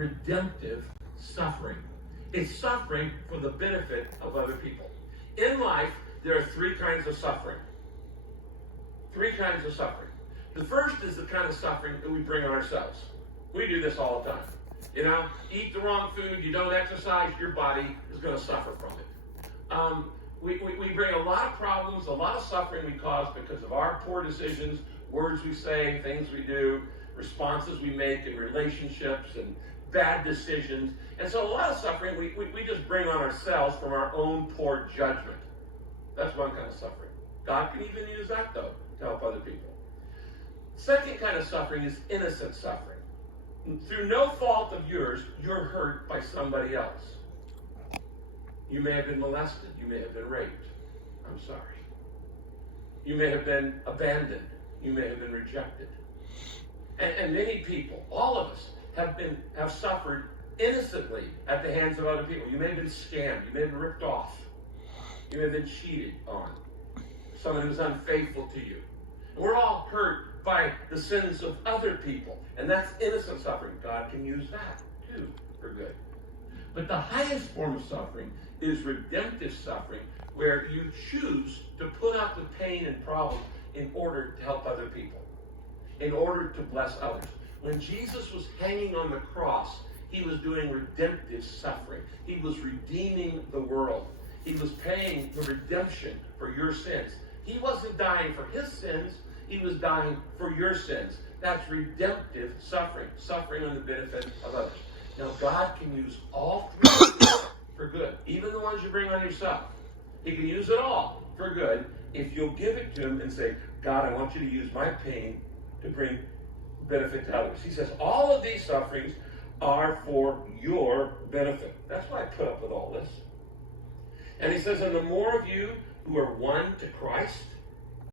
redemptive suffering. It's suffering for the benefit of other people. In life, there are three kinds of suffering. Three kinds of suffering. The first is the kind of suffering that we bring on ourselves. We do this all the time. You know, eat the wrong food, you don't exercise, your body is going to suffer from it. We bring a lot of problems, a lot of suffering we cause because of our poor decisions, words we say, things we do, responses we make in relationships, and bad decisions. And so a lot of suffering we just bring on ourselves from our own poor judgment. That's one kind of suffering. God can even use that, though, to help other people. Second kind of suffering is innocent suffering. Through no fault of yours, you're hurt by somebody else. You may have been molested. You may have been raped. I'm sorry. You may have been abandoned. You may have been rejected. And many people, all of us, have suffered innocently at the hands of other people. You may have been scammed. You may have been ripped off. You may have been cheated on. Someone who's unfaithful to you. And we're all hurt by the sins of other people. And that's innocent suffering. God can use that, too, for good. But the highest form of suffering is redemptive suffering, where you choose to put up with pain and problems in order to help other people, in order to bless others. When Jesus was hanging on the cross, he was doing redemptive suffering. He was redeeming the world. He was paying the redemption for your sins. He wasn't dying for his sins. He was dying for your sins. That's redemptive suffering, suffering on the benefit of others. Now, God can use all three for good, even the ones you bring on yourself. He can use it all for good if you'll give it to him and say, God, I want you to use my pain to bring benefit to others. He says, all of these sufferings are for your benefit. That's why I put up with all this. And he says, and the more of you who are won to Christ,